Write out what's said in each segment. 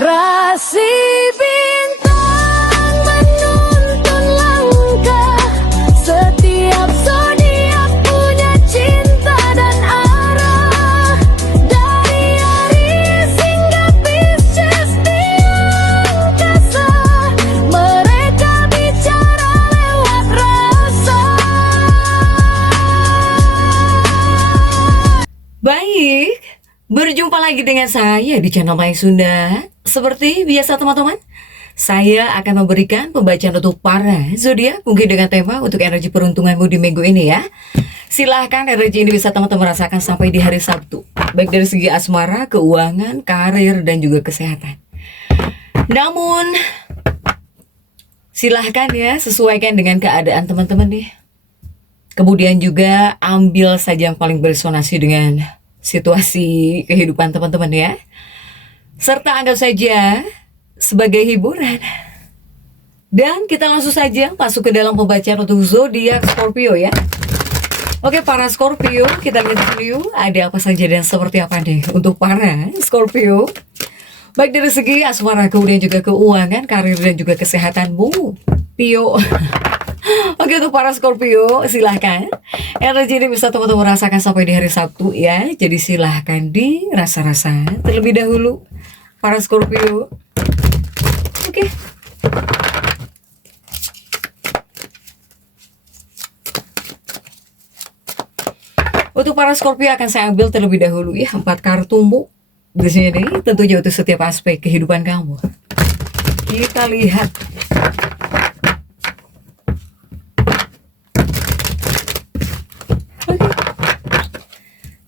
Rasi bintang menuntun langkah, setiap zodiak punya cinta dan arah. Dari Aries hingga Pisces di angkasa, mereka bicara lewat rasa. Baik, berjumpa lagi dengan saya di channel Mai Sunda. Seperti biasa teman-teman, saya akan memberikan pembacaan untuk para zodiak mungkin dengan tema untuk energi peruntunganmu di minggu ini ya. Silahkan energi ini bisa teman-teman rasakan sampai di hari Sabtu, baik dari segi asmara, keuangan, karir, dan juga kesehatan. Namun, silahkan ya sesuaikan dengan keadaan teman-teman nih. Kemudian juga ambil saja yang paling beresonansi dengan situasi kehidupan teman-teman ya. Serta anggap saja sebagai hiburan. Dan kita langsung saja masuk ke dalam pembacaan untuk zodiak Scorpio ya. Oke, para Scorpio, kita lihat dulu ada apa saja dan seperti apa nih untuk para Scorpio. Baik dari segi asmara, kemudian juga keuangan, karir, dan juga kesehatanmu, Pio. Oke, untuk para Scorpio, silahkan energi ini bisa teman-teman rasakan sampai di hari Sabtu ya. Jadi silahkan dirasa-rasa terlebih dahulu para Scorpio. Oke. Untuk para Scorpio akan saya ambil terlebih dahulu ya 4 kartumu di sini, tentunya untuk setiap aspek kehidupan kamu. Kita lihat.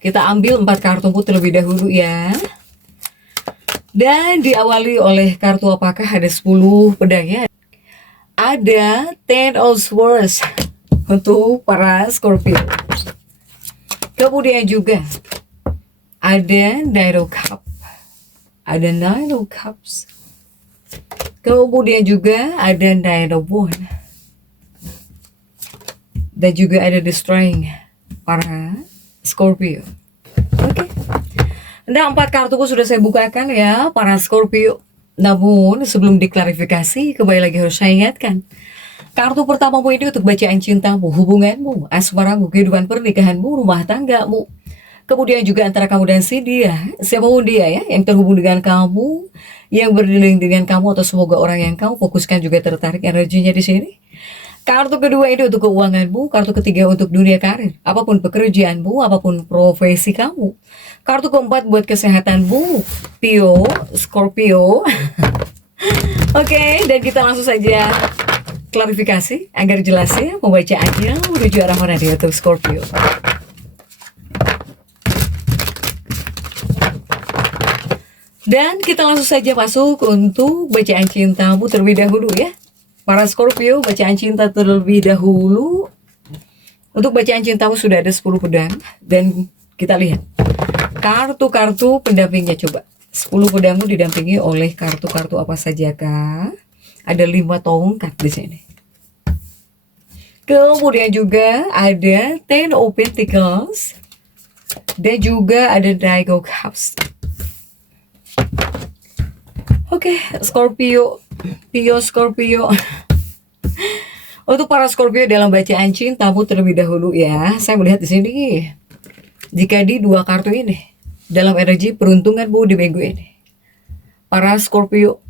Kita ambil 4 kartumu terlebih dahulu ya. Dan diawali oleh kartu apakah ada 10 pedang ya. Ada Ten of Swords untuk para Scorpio. Kemudian juga ada Knight of Cups. Ada Nine of Cups. Kemudian juga ada Knight of Wands. Dan juga ada The Strength para Scorpio. Oke. Nah, 4 kartuku sudah saya bukakan ya para Scorpio. Namun sebelum diklarifikasi, kembali lagi harus saya ingatkan. Kartu pertamamu ini untuk bacaan cintamu, hubunganmu, asmaramu, kehidupan pernikahanmu, rumah tanggamu. Kemudian juga antara kamu dan si dia, siapapun dia ya, yang terhubung dengan kamu, yang berdileng dengan kamu, atau semoga orang yang kamu fokuskan juga tertarik energinya di sini. Kartu kedua ini untuk keuanganmu, kartu ketiga untuk dunia karir, apapun pekerjaanmu, apapun profesi kamu. Kartu keempat buat kesehatanmu, Pio, Scorpio. Oke, dan kita langsung saja klarifikasi agar jelas ya pembacaannya menuju arah mana dia untuk Scorpio. Dan kita langsung saja masuk untuk bacaan cintamu terlebih dahulu ya. Para Scorpio, bacaan cinta terlebih dahulu. Untuk bacaan cintamu sudah ada 10 pedang. Dan kita lihat kartu-kartu pendampingnya coba. 10 pedangmu didampingi oleh kartu-kartu apa saja kah? Ada 5 tongkat di sini. Kemudian juga ada Ten of Pentacles. Dan juga ada Knight of Cups. Oke, Scorpio, Pio Scorpio. Untuk para Scorpio dalam bacaan cintamu terlebih dahulu ya, saya melihat di sini jika di 2 kartu ini dalam energi peruntunganmu di minggu ini, para Scorpio,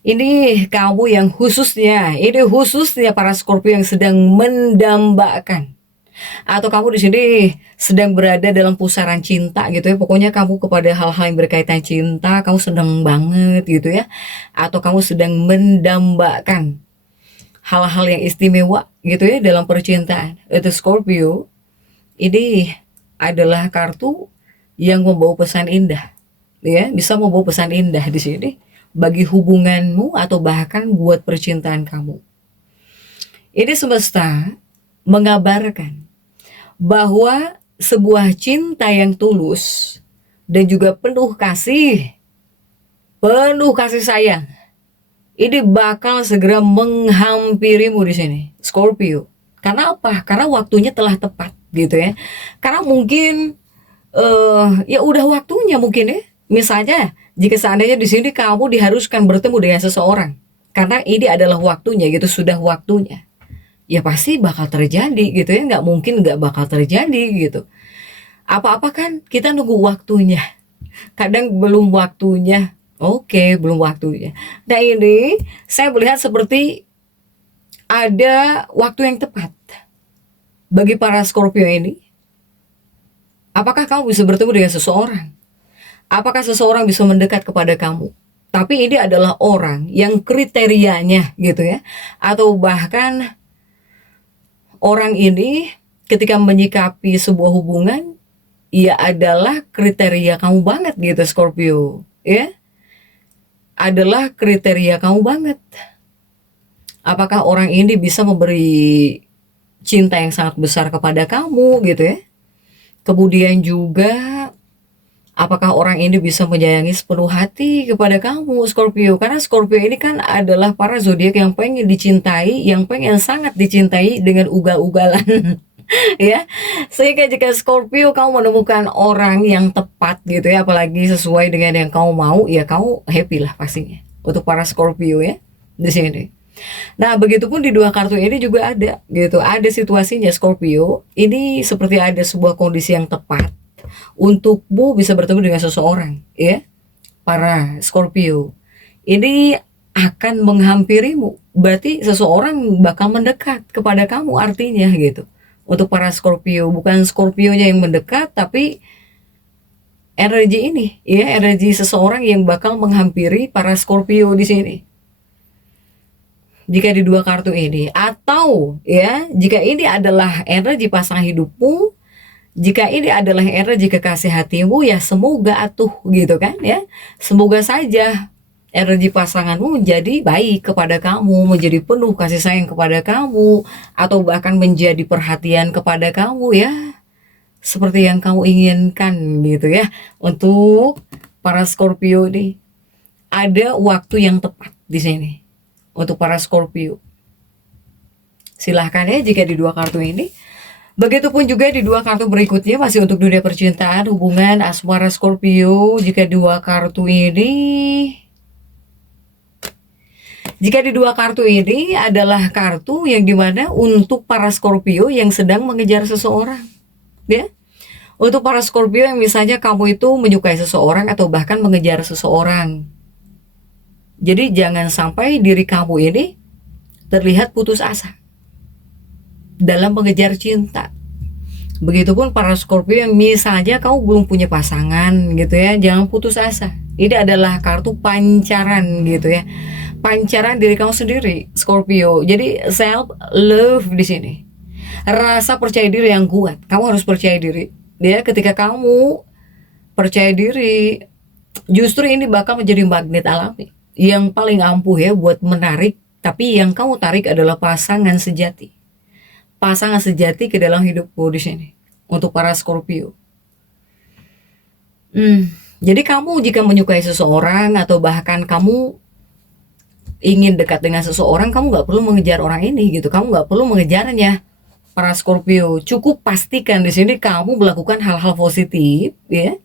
ini kamu yang khususnya, ini khususnya para Scorpio yang sedang mendambakan. Atau kamu di sini sedang berada dalam pusaran cinta gitu ya. Pokoknya kamu kepada hal-hal yang berkaitan cinta, kamu sedang banget gitu ya. Atau kamu sedang mendambakan hal-hal yang istimewa gitu ya dalam percintaan. Itu Scorpio, ini adalah kartu yang membawa pesan indah. Ya, bisa membawa pesan indah di sini bagi hubunganmu atau bahkan buat percintaan kamu. Ini semesta mengabarkan bahwa sebuah cinta yang tulus dan juga penuh kasih sayang ini bakal segera menghampirimu di sini, Scorpio. Karena apa? Karena waktunya telah tepat gitu ya. Karena mungkin ya udah waktunya mungkin ya. Misalnya Jika seandainya di sini kamu diharuskan bertemu dengan seseorang, karena ini adalah waktunya gitu, sudah waktunya, ya pasti bakal terjadi gitu ya, nggak mungkin nggak bakal terjadi gitu. Apa-apa kan kita nunggu waktunya, kadang belum waktunya, oke belum waktunya. Nah ini saya melihat seperti ada waktu yang tepat bagi para Scorpio ini. Apakah kamu bisa bertemu dengan seseorang? Apakah seseorang bisa mendekat kepada kamu? Tapi ini adalah orang yang kriterianya gitu ya. Atau bahkan orang ini ketika menyikapi sebuah hubungan, ia adalah kriteria kamu banget gitu Scorpio. Ya, adalah kriteria kamu banget. Apakah orang ini bisa memberi cinta yang sangat besar kepada kamu gitu ya. Kemudian juga apakah orang ini bisa menyayangi sepenuh hati kepada kamu Scorpio. Karena Scorpio ini kan adalah para zodiak yang pengen dicintai, yang pengen sangat dicintai dengan ugal-ugalan. Ya, sehingga jika Scorpio kamu menemukan orang yang tepat gitu ya, apalagi sesuai dengan yang kamu mau, ya kamu happy lah pastinya untuk para Scorpio ya di sini. Nah, begitupun di dua kartu ini juga ada gitu, ada situasinya Scorpio. Ini seperti ada sebuah kondisi yang tepat untukmu bisa bertemu dengan seseorang ya. Para Scorpio ini akan menghampirimu, berarti seseorang bakal mendekat kepada kamu artinya gitu. Untuk para Scorpio, bukan Scorpionya yang mendekat, tapi energi ini ya, energi seseorang yang bakal menghampiri para Scorpio di sini. Jika di dua kartu ini, atau ya jika ini adalah energi pasangan hidupmu, jika ini adalah energi kekasih hatimu, ya semoga atuh gitu kan ya, semoga saja energi pasanganmu menjadi baik kepada kamu, menjadi penuh kasih sayang kepada kamu, atau bahkan menjadi perhatian kepada kamu ya, seperti yang kamu inginkan gitu ya. Untuk para Scorpio nih, ada waktu yang tepat di sini untuk para Scorpio. Silahkan ya jika di dua kartu ini. Begitupun juga di dua kartu berikutnya, masih untuk dunia percintaan, hubungan, asmara Scorpio. Jika di dua kartu ini adalah kartu yang dimana untuk para Scorpio yang sedang mengejar seseorang ya. Untuk para Scorpio yang misalnya kamu itu menyukai seseorang atau bahkan mengejar seseorang, jadi jangan sampai diri kamu ini terlihat putus asa dalam mengejar cinta. Begitupun para Scorpio yang misalnya kamu belum punya pasangan gitu ya, jangan putus asa. Ini adalah kartu pancaran gitu ya. Pancaran diri kamu sendiri Scorpio. Jadi self love di sini. Rasa percaya diri yang kuat. Kamu harus percaya diri. Ya, ketika kamu percaya diri, justru ini bakal menjadi magnet alami yang paling ampuh ya buat menarik, tapi yang kamu tarik adalah pasangan sejati. Pasangan sejati ke dalam hidupmu di sini untuk para Scorpio. Jadi kamu jika menyukai seseorang atau bahkan kamu ingin dekat dengan seseorang, kamu nggak perlu mengejar orang ini gitu. Kamu nggak perlu mengejarnya, para Scorpio. Cukup pastikan di sini kamu melakukan hal-hal positif ya,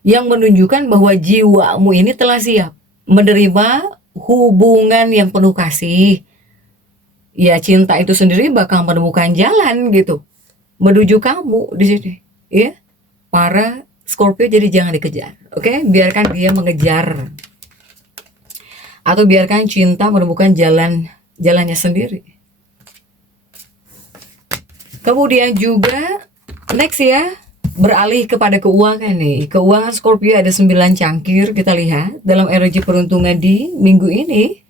yang menunjukkan bahwa jiwamu ini telah siap menerima hubungan yang penuh kasih. Ya, cinta itu sendiri bakal menemukan jalan gitu menuju kamu di sini ya, para Scorpio. Jadi jangan dikejar, oke? Biarkan dia mengejar, atau biarkan cinta menemukan jalannya sendiri. Kemudian juga next ya, beralih kepada keuangan nih. Keuangan Scorpio ada 9 cangkir. Kita lihat dalam energi peruntungan di minggu ini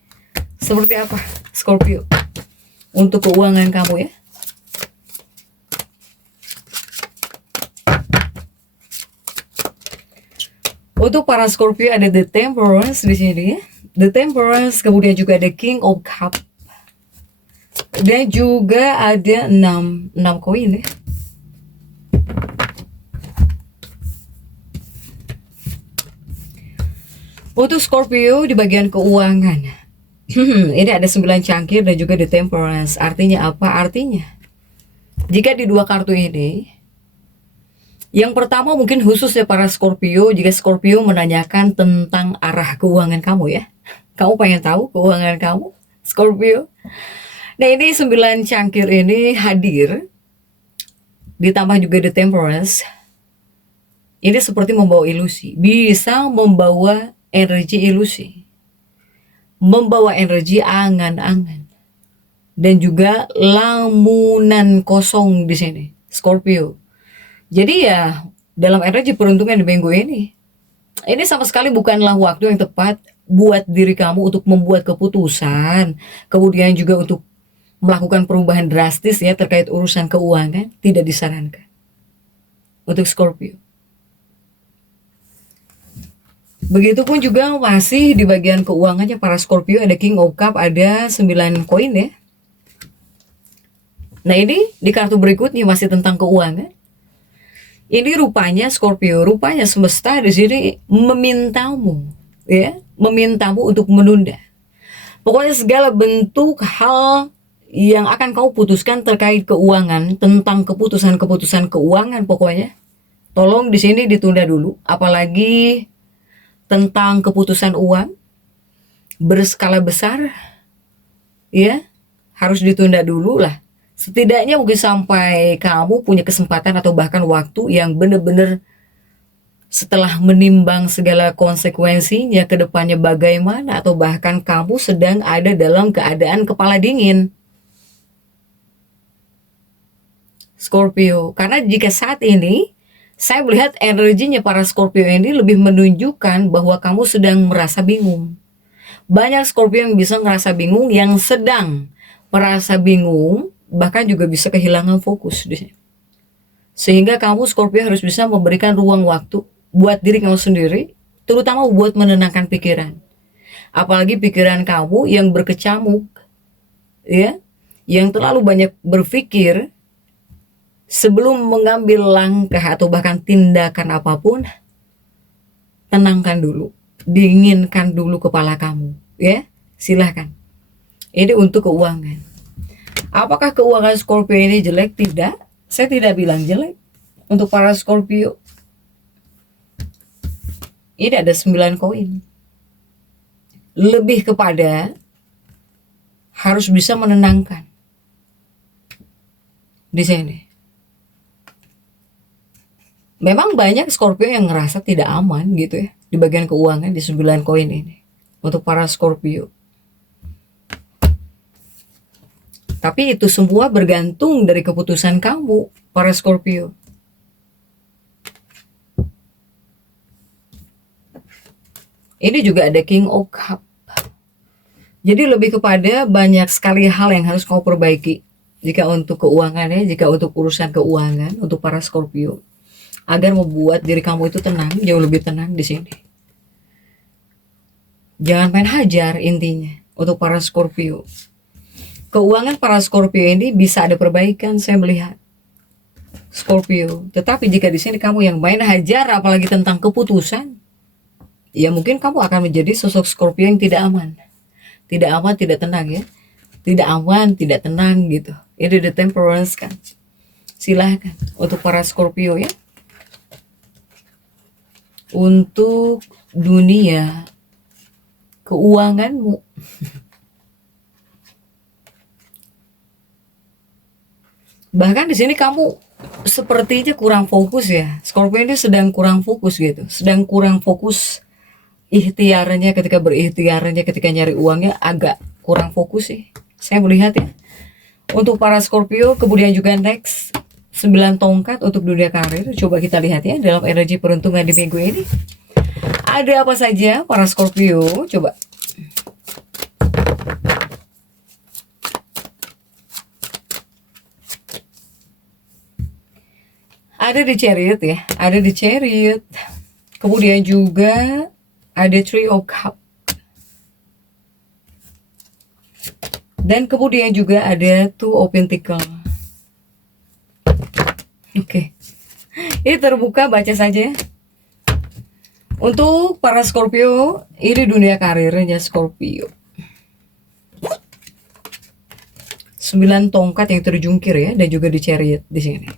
seperti apa Scorpio untuk keuangan kamu ya. Untuk para Scorpio ada The Temperance di sini ya. The Temperance, kemudian juga ada King of Cup. Dan juga ada 6 koin ya. Untuk Scorpio di bagian keuangan, ini ada 9 cangkir dan juga The Temperance. Artinya apa? Artinya jika di dua kartu ini Yang pertama mungkin khusus ya para Scorpio, jika Scorpio menanyakan tentang arah keuangan kamu ya. Kamu pengen tahu keuangan kamu, Scorpio? Nah ini 9 cangkir ini hadir, ditambah juga The Temperance. Ini seperti membawa ilusi, bisa membawa energi ilusi, membawa energi angan-angan, dan juga lamunan kosong di sini, Scorpio. Jadi ya dalam energi peruntungan di minggu ini sama sekali bukanlah waktu yang tepat buat diri kamu untuk membuat keputusan, kemudian juga untuk melakukan perubahan drastis ya terkait urusan keuangan, tidak disarankan untuk Scorpio. Begitupun juga masih di bagian keuangannya para Scorpio, ada King of Cup, ada 9 koin ya. Nah ini di kartu berikutnya masih tentang keuangan. Ini rupanya Scorpio, rupanya semesta di sini memintamu, ya, memintamu untuk menunda. Pokoknya segala bentuk hal yang akan kau putuskan terkait keuangan, tentang keputusan-keputusan keuangan, pokoknya tolong di sini ditunda dulu. Apalagi tentang keputusan uang berskala besar, ya, harus ditunda dulu lah. Setidaknya mungkin sampai kamu punya kesempatan atau bahkan waktu yang benar-benar setelah menimbang segala konsekuensinya ke depannya bagaimana, atau bahkan kamu sedang ada dalam keadaan kepala dingin, Scorpio. Karena jika saat ini saya melihat energinya para Scorpio ini lebih menunjukkan bahwa kamu sedang merasa bingung. Banyak Scorpio yang bisa merasa bingung, yang sedang merasa bingung, bahkan juga bisa kehilangan fokus di sini. Sehingga kamu Scorpio harus bisa memberikan ruang waktu buat diri kamu sendiri, terutama buat menenangkan pikiran. Apalagi pikiran kamu yang berkecamuk, ya, yang terlalu banyak berpikir sebelum mengambil langkah atau bahkan tindakan apapun. Tenangkan dulu, dinginkan dulu kepala kamu, ya. Silahkan. Ini untuk keuangan. Apakah keuangan Scorpio ini jelek? Tidak, saya tidak bilang jelek. Untuk para Scorpio, ini ada 9 koin. Lebih kepada harus bisa menenangkan di sini. Memang banyak Scorpio yang ngerasa tidak aman gitu ya di bagian keuangan di 9 koin ini untuk para Scorpio. Tapi itu semua bergantung dari keputusan kamu, para Scorpio. Ini juga ada King of Cup. Jadi lebih kepada banyak sekali hal yang harus kau perbaiki jika untuk keuangan ya, jika untuk urusan keuangan untuk para Scorpio, agar membuat diri kamu itu tenang, jauh lebih tenang di sini. Jangan main hajar intinya untuk para Scorpio. Keuangan para Scorpio ini bisa ada perbaikan, saya melihat Scorpio. Tetapi jika di sini kamu yang main hajar, apalagi tentang keputusan, ya mungkin kamu akan menjadi sosok Scorpio yang tidak aman, tidak tenang ya, tidak aman, tidak tenang gitu. Ini The Temperance kan. Silahkan untuk para Scorpio ya. Untuk dunia keuanganmu, bahkan di sini kamu sepertinya kurang fokus ya. Scorpio ini sedang kurang fokus gitu, sedang kurang fokus ikhtiarnya, ketika berikhtiarnya, ketika nyari uangnya agak kurang fokus sih, saya melihat ya. Untuk para Scorpio, kemudian juga next 9 tongkat untuk dunia karir. Coba kita lihat ya dalam energi peruntungan di minggu ini. Ada apa saja para Scorpio? Coba. Ada di Chariot ya, ada di Chariot. Kemudian juga ada Three of Cup. Dan kemudian juga ada Two of Pentacles. Oke. Ini terbuka, baca saja. Untuk para Scorpio, ini dunia karirnya Scorpio. 9 tongkat yang terjungkir ya, dan juga di Chariot di sini.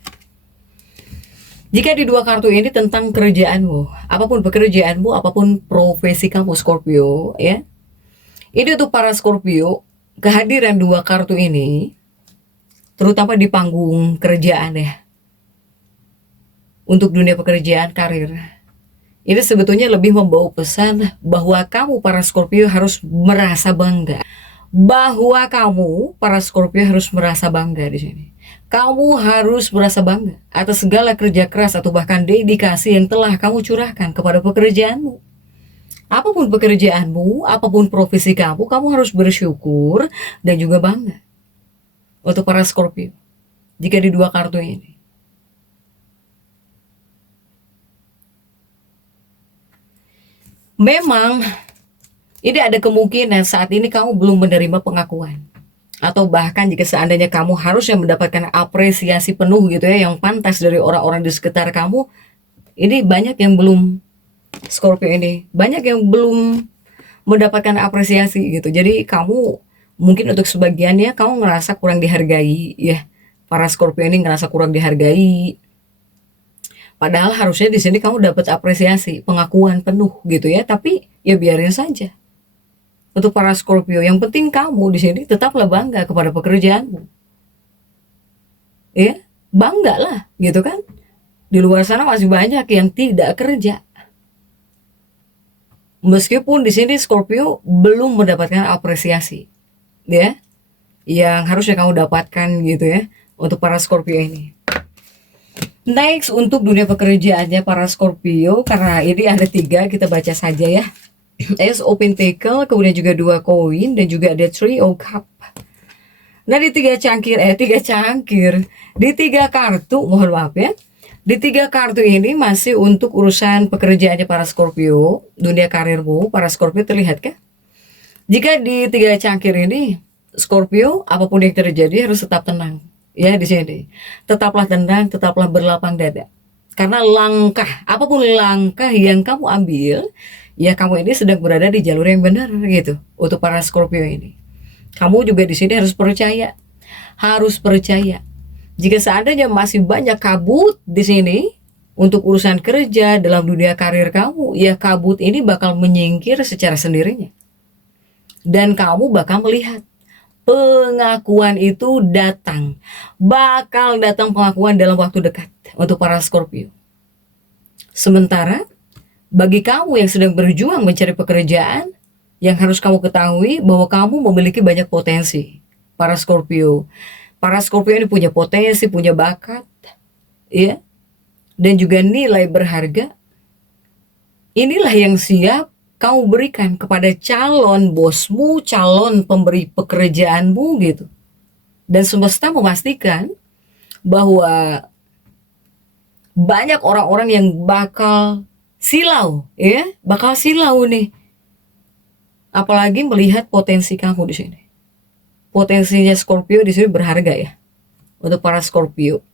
Jika di dua kartu ini tentang kerjaanmu, apapun pekerjaanmu, apapun profesi kamu Scorpio, ya. Ini untuk para Scorpio, kehadiran dua kartu ini, terutama di panggung kerjaan ya, untuk dunia pekerjaan, karir. Ini sebetulnya lebih membawa pesan bahwa kamu para Scorpio harus merasa bangga. Bahwa kamu para Scorpio harus merasa bangga di sini. Kamu harus merasa bangga atas segala kerja keras atau bahkan dedikasi yang telah kamu curahkan kepada pekerjaanmu. Apapun pekerjaanmu, apapun profesi kamu, kamu harus bersyukur dan juga bangga. Untuk para Scorpio, jika di dua kartu ini. Memang ini ada kemungkinan saat ini kamu belum menerima pengakuan. Atau bahkan jika seandainya kamu harusnya mendapatkan apresiasi penuh gitu ya, yang pantas dari orang-orang di sekitar kamu, ini banyak yang belum, Scorpio ini, banyak yang belum mendapatkan apresiasi gitu. Jadi kamu mungkin untuk sebagiannya kamu ngerasa kurang dihargai ya. Para Scorpio ini ngerasa kurang dihargai. Padahal harusnya di sini kamu dapat apresiasi, pengakuan penuh gitu ya, tapi ya biarin saja. Untuk para Scorpio, yang penting kamu di sini tetaplah bangga kepada pekerjaanmu. Ya, bangga lah gitu kan. Di luar sana masih banyak yang tidak kerja. Meskipun di sini Scorpio belum mendapatkan apresiasi, ya, yang harusnya kamu dapatkan gitu ya, untuk para Scorpio ini. Next, untuk dunia pekerjaannya para Scorpio, karena ini ada 3, kita baca saja ya. Ace of Pentacle, kemudian juga 2 koin, dan juga ada 3 of Cup. Nah di 3 cangkir, di 3 kartu, mohon maaf ya, di 3 kartu ini masih untuk urusan pekerjaannya para Scorpio, dunia karirmu, para Scorpio, terlihat kan? Jika di 3 cangkir ini, Scorpio, apapun yang terjadi harus tetap tenang. Ya di sini, tetaplah tenang, tetaplah berlapang dada. Karena apapun langkah yang kamu ambil, ya kamu ini sedang berada di jalur yang benar gitu. Untuk para Scorpio ini, kamu juga di sini harus percaya. Jika seandainya masih banyak kabut di sini untuk urusan kerja dalam dunia karir kamu, ya kabut ini bakal menyingkir secara sendirinya. Dan kamu bakal melihat pengakuan itu datang. Bakal datang pengakuan dalam waktu dekat untuk para Scorpio. Sementara bagi kamu yang sedang berjuang mencari pekerjaan, yang harus kamu ketahui bahwa kamu memiliki banyak potensi. Para Scorpio ini punya potensi, punya bakat, ya, dan juga nilai berharga. Inilah yang siap kamu berikan kepada calon bosmu, calon pemberi pekerjaanmu gitu. Dan semesta memastikan bahwa banyak orang-orang yang bakal silau, ya, bakal silau nih. Apalagi melihat potensi kamu di sini. Potensinya Scorpio di sini berharga ya. Untuk para Scorpio,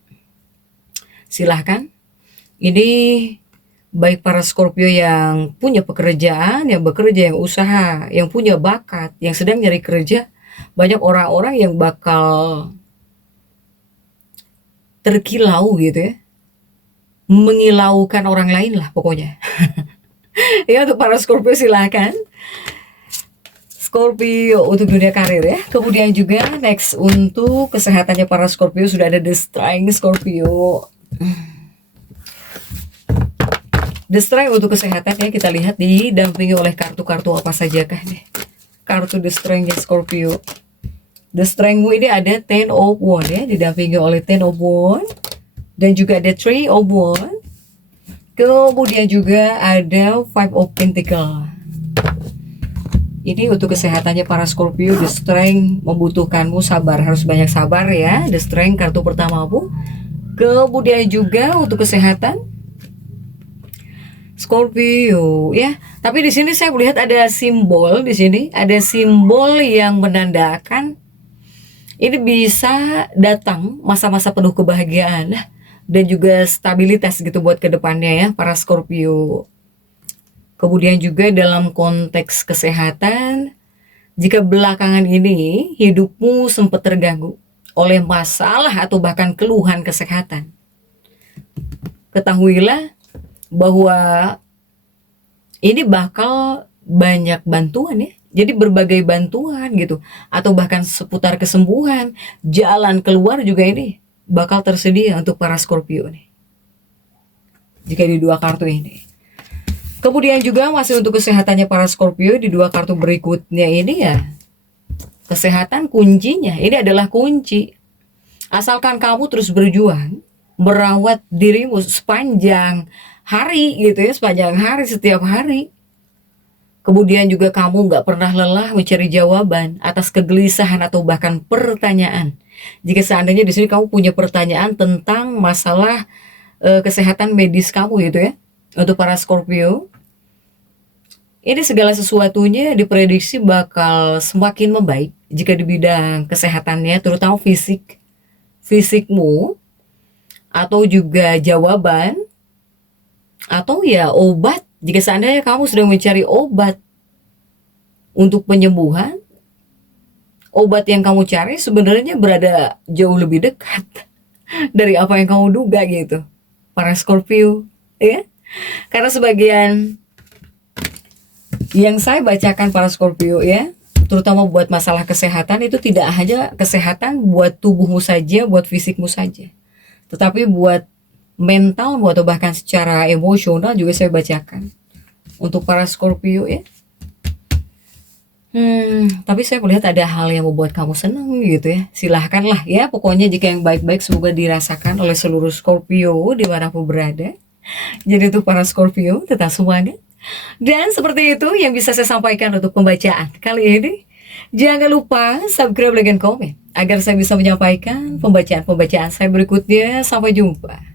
silahkan. Ini baik para Scorpio yang punya pekerjaan, yang bekerja, yang usaha, yang punya bakat, yang sedang nyari kerja, banyak orang-orang yang bakal terkilau gitu ya, mengilaukan orang lain lah pokoknya. Ya untuk para Scorpio silahkan. Scorpio untuk dunia karir ya. Kemudian juga next untuk kesehatannya para Scorpio sudah ada The Strength Scorpio. The Strength untuk kesehatannya kita lihat didampingi oleh kartu-kartu apa sajakah nih. Kartu The Strength Scorpio. The Strength ini ada 10 of Wands ya, didampingi oleh 10 of Wands. Dan juga ada 3 of Wands. Kemudian juga ada 5 of Pentacles. Ini untuk kesehatannya para Scorpio. The Strength membutuhkanmu sabar, harus banyak sabar ya. The Strength kartu pertamamu. Kemudian juga untuk kesehatan Scorpio ya. Tapi di sini saya melihat ada simbol di sini, ada simbol yang menandakan ini bisa datang masa-masa penuh kebahagiaan dan juga stabilitas gitu buat kedepannya ya para Scorpio. Kemudian juga dalam konteks kesehatan, jika belakangan ini hidupmu sempat terganggu oleh masalah atau bahkan keluhan kesehatan, ketahuilah bahwa ini bakal banyak bantuan ya. Jadi berbagai bantuan gitu, atau bahkan seputar kesembuhan, jalan keluar juga ini bakal tersedia untuk para Scorpio nih. Jika di dua kartu ini. Kemudian juga masih untuk kesehatannya para Scorpio di dua kartu berikutnya ini ya. Kesehatan kuncinya, ini adalah kunci. Asalkan kamu terus berjuang, merawat dirimu sepanjang hari gitu ya, sepanjang hari, setiap hari. Kemudian juga kamu nggak pernah lelah mencari jawaban atas kegelisahan atau bahkan pertanyaan. Jika seandainya di sini kamu punya pertanyaan tentang masalah kesehatan medis kamu gitu ya, untuk para Scorpio, ini segala sesuatunya diprediksi bakal semakin membaik jika di bidang kesehatannya, terutama fisikmu, atau juga jawaban, atau ya obat. Jika seandainya kamu sedang mencari obat untuk penyembuhan, obat yang kamu cari sebenarnya berada jauh lebih dekat dari apa yang kamu duga gitu, para Scorpio, ya. Karena sebagian yang saya bacakan para Scorpio ya, terutama buat masalah kesehatan, itu tidak hanya kesehatan buat tubuhmu saja, buat fisikmu saja, tetapi buat mentalmu atau bahkan secara emosional juga saya bacakan untuk para Scorpio ya. Tapi saya melihat ada hal yang membuat kamu senang gitu ya. Silahkanlah ya, pokoknya jika yang baik-baik semoga dirasakan oleh seluruh Scorpio dimanapun berada. Jadi untuk para Scorpio tetap semangat. Dan seperti itu yang bisa saya sampaikan untuk pembacaan kali ini. Jangan lupa subscribe, like, dan komen agar saya bisa menyampaikan pembacaan-pembacaan saya berikutnya. Sampai jumpa.